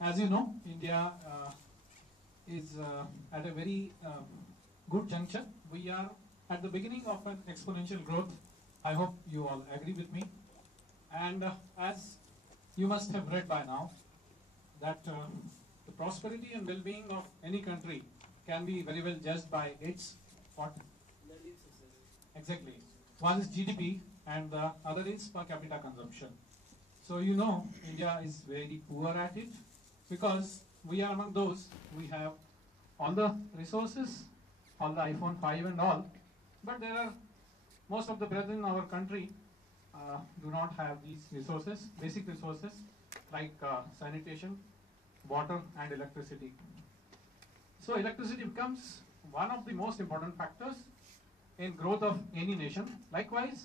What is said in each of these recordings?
As you know, India is at a very good juncture. We are at the beginning of an exponential growth. I hope you all agree with me. And as you must have read by now, that the prosperity and well-being of any country can be very well judged by its what? Exactly. One is GDP and the other is per capita consumption. So you know India is very poor at it because we are among those, we have all the resources, all the iPhone 5 and all, but there are most of the brethren in our country do not have these resources, basic resources like sanitation, water and electricity. So electricity becomes one of the most important factors in growth of any nation. Likewise,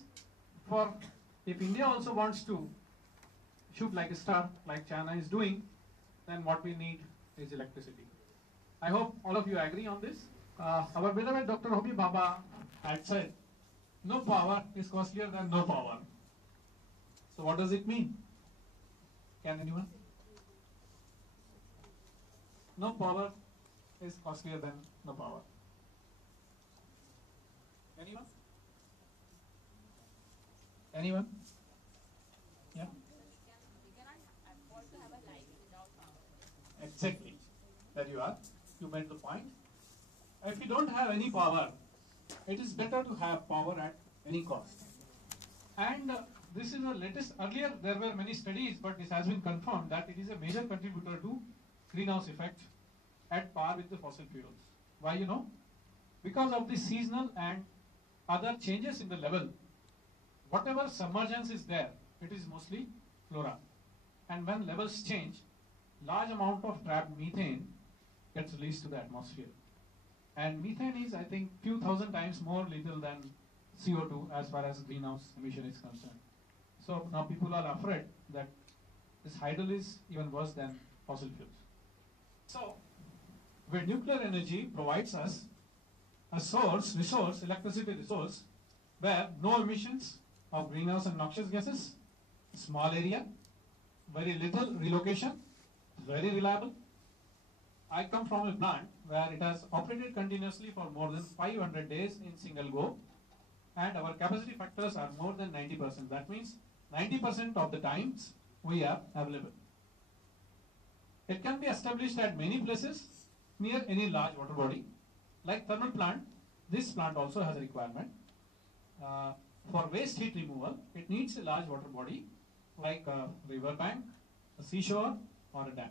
for if India also wants to shoot like a star, like China is doing, then what we need is electricity. I hope all of you agree on this. Our beloved Dr. Homi Bhabha had said, no power is costlier than no power. So what does it mean? Can anyone? No power is costlier than no power. Anyone? Anyone? Yeah? We cannot afford to have a life without power. Exactly. There you are. You made the point. If you don't have any power, it is better to have power at any cost. And this is the latest. Earlier there were many studies, but this has been confirmed that it is a major contributor to greenhouse effect at par with the fossil fuels. Why you know? Because of the seasonal and other changes in the level. Whatever submergence is there, it is mostly flora. And when levels change, large amount of trapped methane gets released to the atmosphere. And methane is, I think, few thousand times more lethal than CO2 as far as greenhouse emission is concerned. So now people are afraid that this hydel is even worse than fossil fuels. So, where nuclear energy provides us a resource, electricity resource, where no emissions of greenhouse and noxious gases, small area, very little relocation, very reliable. I come from a plant where it has operated continuously for more than 500 days in single go, and our capacity factors are more than 90%. That means 90% of the times we are available. It can be established at many places near any large water body. Like thermal plant, this plant also has a requirement. For waste heat removal, it needs a large water body like a river bank, a seashore or a dam.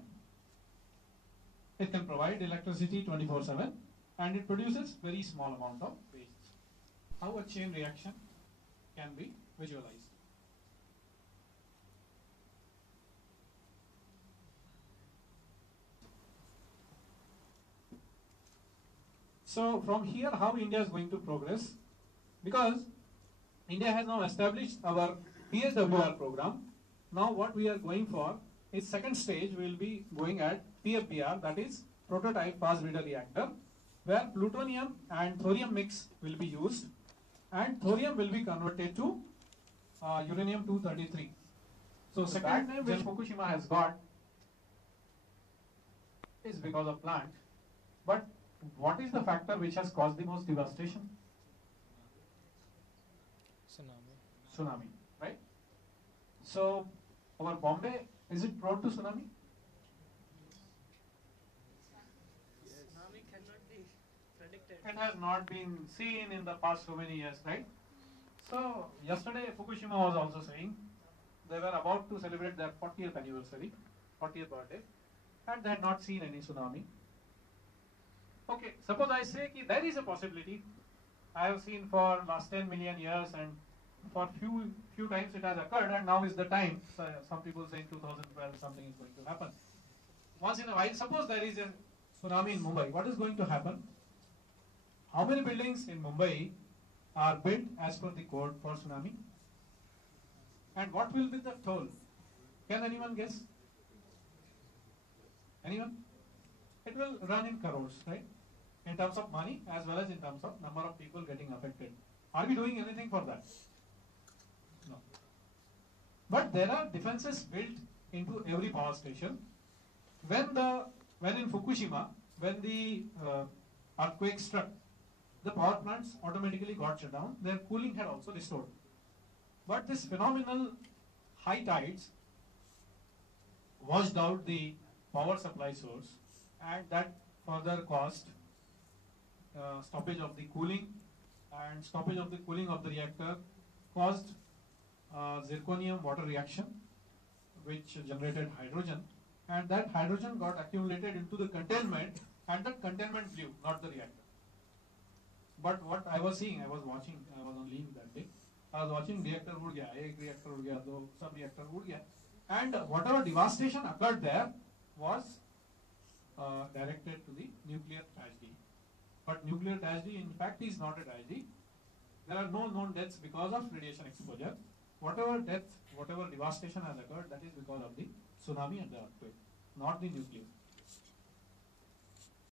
It can provide electricity 24/7 and it produces very small amount of waste. How a chain reaction can be visualized. So from here, how India is going to progress? Because India has now established our PSWR program. Now what we are going for is second stage, we will be going at PFBR, that is prototype fast breeder reactor, where plutonium and thorium mix will be used, and thorium will be converted to uranium-233. So second name which Fukushima has got is because of plant. But what is the factor which has caused the most devastation? Tsunami, right? So our Bombay, is it prone to tsunami? Tsunami cannot be predicted. It has not been seen in the past so many years, right? So yesterday Fukushima was also saying they were about to celebrate their 40th anniversary, 40th birthday, and they had not seen any tsunami. Okay, suppose I say that there is a possibility. I have seen for last 10 million years, and for few times it has occurred, and now is the time. So some people say in 2012 something is going to happen. Once in a while, suppose there is a tsunami in Mumbai, what is going to happen? How many buildings in Mumbai are built as per the code for tsunami? And what will be the toll? Can anyone guess? Anyone? It will run in crores, right? In terms of money as well as in terms of number of people getting affected. Are we doing anything for that? No. But there are defenses built into every power station. when in Fukushima, when the earthquake struck, the power plants automatically got shut down. Their cooling had also restored. But this phenomenal high tides washed out the power supply source, and that further caused stoppage of the cooling, and stoppage of the cooling of the reactor caused zirconium water reaction, which generated hydrogen, and that hydrogen got accumulated into the containment, and that containment blew, not the reactor. But what I was seeing, I was on leave that day, I was watching reactor उड़ गया, एक reactor उड़ गया, दो सब reactor उड़ गया, and whatever devastation occurred there was directed to the nuclear tragedy. But nuclear tragedy in fact is not a tragedy. There are no known deaths because of radiation exposure. Whatever death, whatever devastation has occurred, that is because of the tsunami and the earthquake, not the nuclear.